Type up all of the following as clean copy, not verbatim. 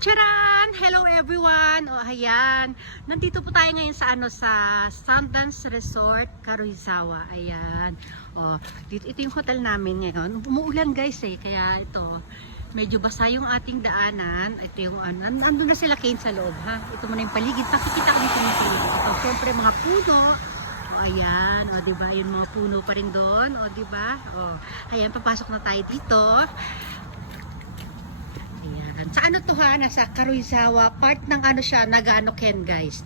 Charan! Hello everyone! O ayan, nandito po tayo ngayon sa sa Sundance Resort, Karuizawa. Ayan. O, ito yung hotel namin ngayon. Umuulan guys kaya ito medyo basa yung ating daanan. Ito yung nandun na sila Kane sa loob ha. Ito muna yung paligid. Pakikita ko dito yung paligid. Ito, syempre mga puno. O ayan, o diba, yung mga puno pa rin doon. O diba? O, ayan, papasok na tayo dito. Ayan. Sa ano to ha? Nasa Karuizawa. Part ng siya, Nagano Ken guys.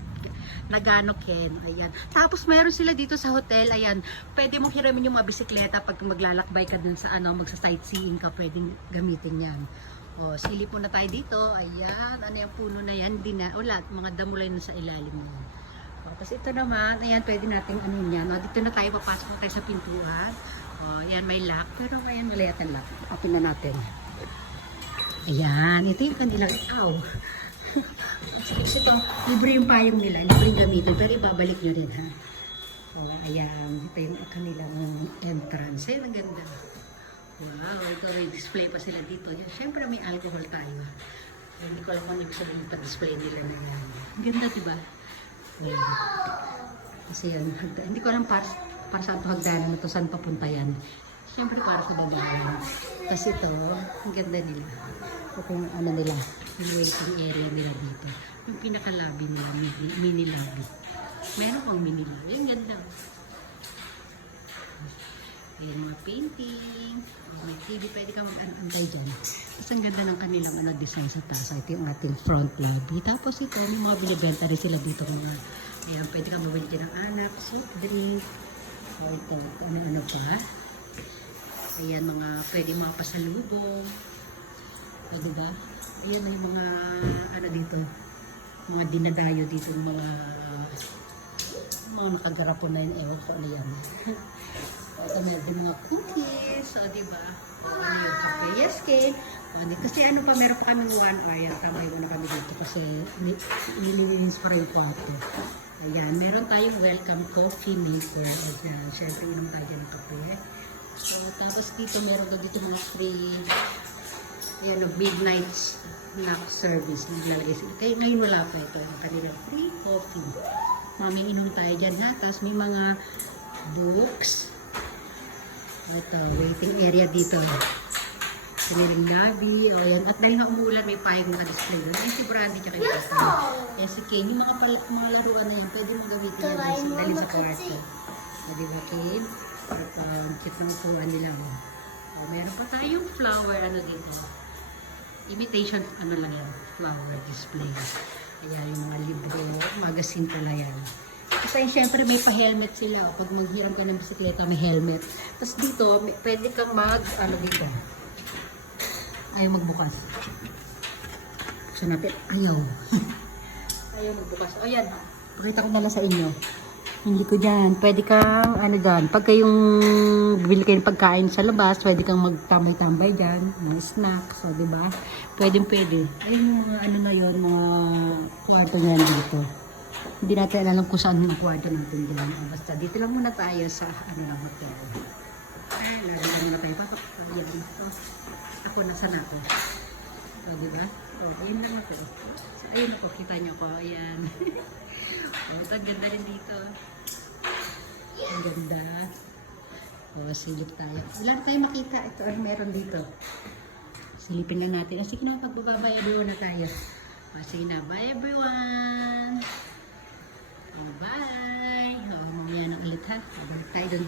Nagano Ken. Ayan. Tapos meron sila dito sa hotel. Ayan. Pwede mong hiramin yung mga bisikleta pag maglalakbay ka dun sa magsa-sightseeing ka. Pwedeng gamitin yan. O, silip muna tayo dito. Ayan. Ano yung puno na yan? Hindi na. Wala. Mga damulay na sa ilalim mo. Tapos ito naman. Ayan. Pwede nating yan. O, dito na tayo. Papasok na tayo sa pintuan. O, ayan. May lock. Pero ayan. Malayat ang lock. Open na natin. Ayan, ito yung kanilang so, ito, libre yung payong nila, libre yung gamitin, pero ibabalik nyo rin ha. O, ayan, ito yung kanilang entrance. Ayan, ang ganda. Wow, ito may display pa sila dito. Siyempre may alcohol tayo. Hindi ko alam kung ano gusto yung pa-display nila na yan. Ang ganda, diba? Ayan. Kasi yan, hindi ko alam para saan ito hagdanan ito, saan papunta yan. Siyempre para sa dadalan. Tapos ito, ang ganda nila. Ito yung nila, yung waiting area nila dito. Yung pinaka-lobby nila, mini lobby. Meron kang mini lobby. Yung ganda. Ayan mga painting. May TV, pwede kang mag-antay dyan. Tapos ang ganda ng kanilang design sa taas. Ito yung ating front lobby. Tapos ito, may mga binibenta rin sila dito. Ayan, pwede kang mabili dyan ng anak, soup, drink. O ito, ano-ano pa. Ayan, pwede mga pasalubong. Pwede ba? Ayan na yung mga, dito, mga dinadayo dito, mga nakagarapon na yun, ewan ko ano yan. O, meron din mga cookies, o diba? O, ano yung cafe, yes, cake. Kasi pa, meron pa kaming 1 hour, yan, tama yung kami dito kasi nililinis pa rin yung kwarto. Ayan, meron tayong welcome coffee maker. Ayan, syempre inom tayo ng kape. So, tapos dito meron dito mga free midnight snack service. Naglalagay sila. Kaya ngayon wala pa ito. Ang kanilang free coffee. Maming inom tayo dyan ha. Tapos may mga books. Ito, waiting area dito. Kanilang lobby. At dahil nga umuulan, may payong na-display doon. Ay, si Brandy tsaka yung customer. Kaya si Kane, yung mga laruan na yan, pwede mo gamitin yan. Dali sa kwarto. Diba, Kane? At cute ng upuan nila. Meron pa tayong flower dito. Imitation lang yan. Flower display. Ayan yung mga libro. Magazine pala yan. Kasi syempre may pa-helmet sila. Pag maghiram ka ng bisikleta may helmet. Tapos dito, pwede kang dito. Ayaw magbukas. Gusto natin. Ayaw. Ayaw magbukas. O yan. Pakita ko na lang sa inyo. Hindi ko dyan. Pwede kang, dyan. Pag kayong bibili kayo ng pagkain sa labas, pwede kang magtambay-tambay dyan. Mga snacks, o diba? Pwede. Ayun mga na yun, mga kwarto nyan dito. Hindi natin alam kung saan yung kwarto natin dyan. Basta dito lang muna tayo sa, ng hotel. Lalo muna tayo. Papapagyan dito. Ako, nasa na ako. O, diba? O, ayun lang ako. So, ayun ako, kita nyo ko. Ayan. O, ito, ganda rin dito. Ang ganda. O, silip tayo. Wala tayo makita. Ito, meron dito. Silipin lang natin. Sige na, pagbababay, everyone na tayo. O, sige na, bye everyone. O, bye. O, mamaya na ulit ha. Balik tayo dun.